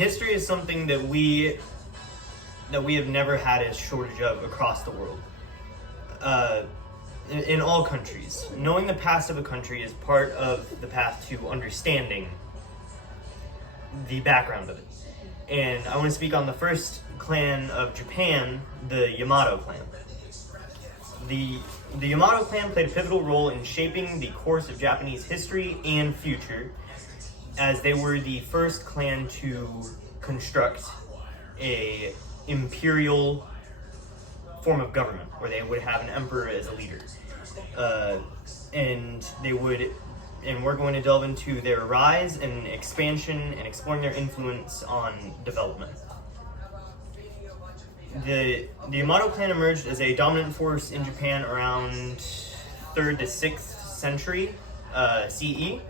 history is something that we have never had a shortage of across the world. In all countries, knowing the past of a country is part of the path to understanding the background of it. And I want to speak on the first clan of Japan, the Yamato clan. The Yamato clan played a pivotal role in shaping the course of Japanese history and future, as they were the first clan to construct a imperial form of government, where they would have an emperor as a leader. And we're going to delve into their rise and expansion and exploring their influence on development. The Yamato clan emerged as a dominant force in Japan around 3rd to 6th century CE,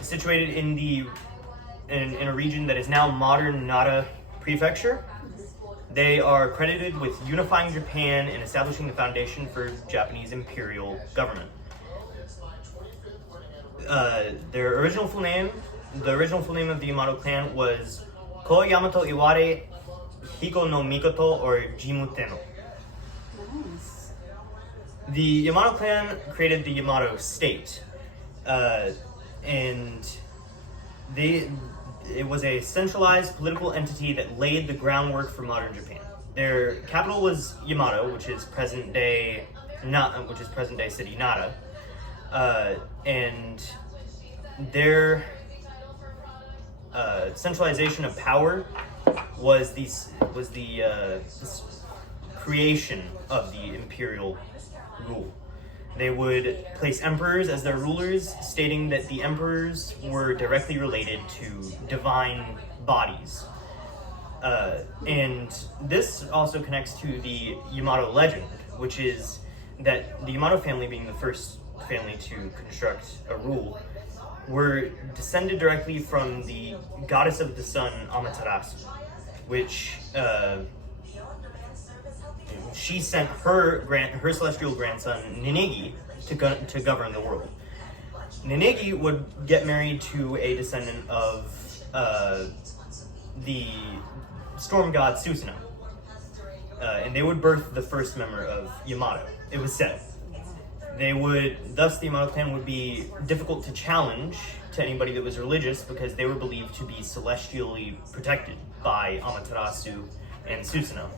situated in a region that is now modern Nara Prefecture. They are credited with unifying Japan and establishing the foundation for Japanese imperial government. The original full name of the Yamato clan was Ko Yamato Iware Hiko no Mikoto, or Jimuteno. Nice. The Yamato clan created the Yamato state, and it was a centralized political entity that laid the groundwork for modern Japan. Their capital was Yamato, which is present day city Nara, and their centralization of power was the creation of the imperial rule. They would place emperors as their rulers, stating that the emperors were directly related to divine bodies. And this also connects to the Yamato legend, which is that the Yamato family, being the first family to construct a rule, were descended directly from the goddess of the sun, Amaterasu, which she sent her celestial grandson Ninigi to govern the world. Ninigi would get married to a descendant of the storm god Susanoo, and they would birth the first member of Yamato. It was said. Thus the Yamato clan would be difficult to challenge to anybody that was religious, because they were believed to be celestially protected by Amaterasu and Susanoo.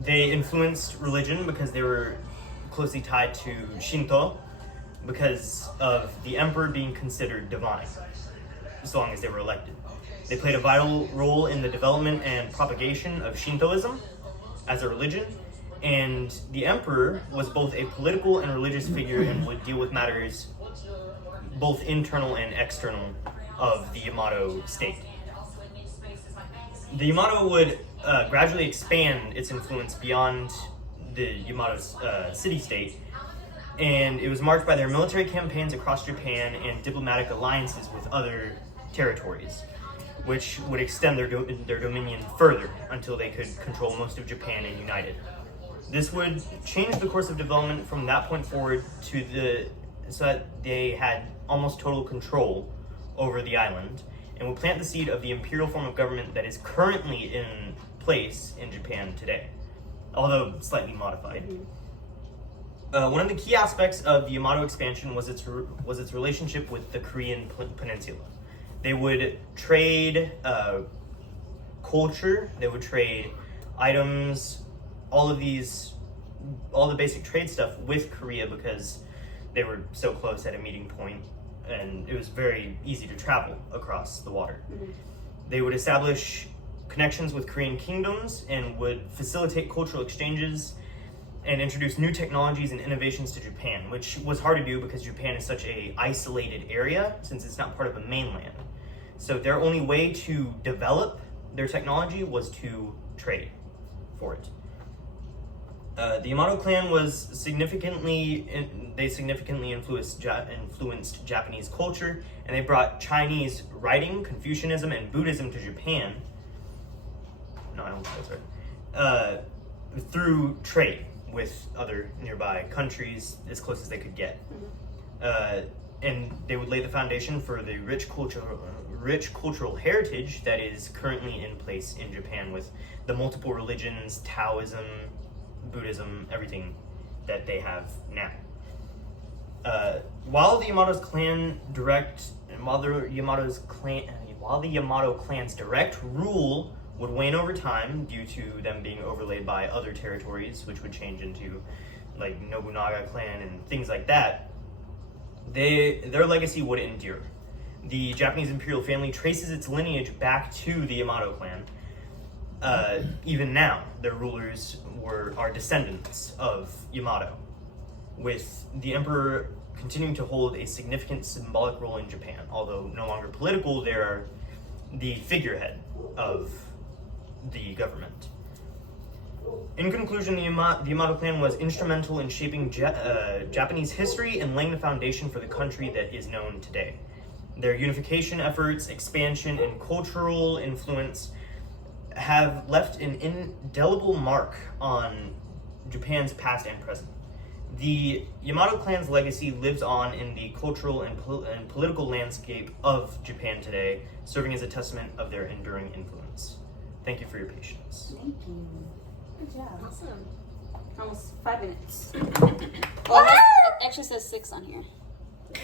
They influenced religion because they were closely tied to Shinto, because of the emperor being considered divine, as long as they were elected. They played a vital role in the development and propagation of Shintoism as a religion, and the emperor was both a political and religious figure and would deal with matters both internal and external of the Yamato state. The Yamato would gradually expand its influence beyond the Yamato city-state, and it was marked by their military campaigns across Japan and diplomatic alliances with other territories, which would extend their dominion further until they could control most of Japan and unite it. This would change the course of development from that point forward so that they had almost total control over the island, and would plant the seed of the imperial form of government that is currently in place in Japan today, although slightly modified. One of the key aspects of the Yamato expansion was its relationship with the Korean peninsula. They would trade culture, they would trade items, all the basic trade stuff with Korea, because they were so close at a meeting point, and it was very easy to travel across the water. They would establish connections with Korean kingdoms and would facilitate cultural exchanges and introduce new technologies and innovations to Japan, which was hard to do because Japan is such an isolated area since it's not part of the mainland. So their only way to develop their technology was to trade for it. The Yamato clan significantly influenced Japanese culture, and they brought Chinese writing, Confucianism, and Buddhism to Japan. No, I don't think that's right. Through trade with other nearby countries, as close as they could get. and they would lay the foundation for the rich cultural heritage that is currently in place in Japan with the multiple religions, Taoism, Buddhism, everything that they have now. While the Yamato clan's direct rule would wane over time due to them being overlaid by other territories, which would change into like Nobunaga clan and things like that, their legacy would endure. The Japanese imperial family traces its lineage back to the Yamato clan. Even now, their rulers are descendants of Yamato, with the emperor continuing to hold a significant symbolic role in Japan. Although no longer political, they are the figurehead of the government. In conclusion, the Yamato clan was instrumental in shaping Japanese history and laying the foundation for the country that is known today. Their unification efforts, expansion, and cultural influence have left an indelible mark on Japan's past and present. The Yamato clan's legacy lives on in the cultural and political landscape of Japan today, serving as a testament of their enduring influence. Thank you for your patience. Thank you. Good job. Awesome. Almost 5 minutes. Well, it actually says 6 on here.